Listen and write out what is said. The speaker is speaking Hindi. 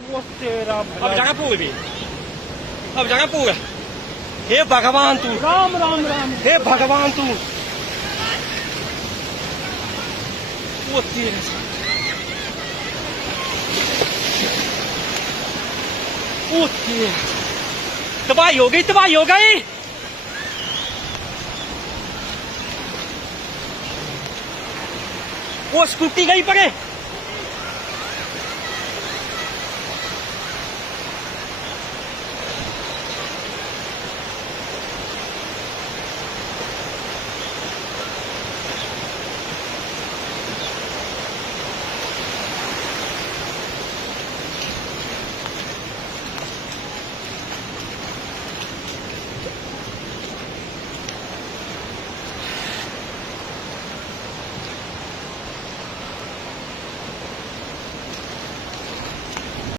वो तेरा अब जगह पूर भी, अब जगह पूर। हे भगवान तू, राम राम राम। हे भगवान तू, वो तेरे वो तेरे तबाही हो गई, तबाही हो गई। वो स्कूटी गई पड़े।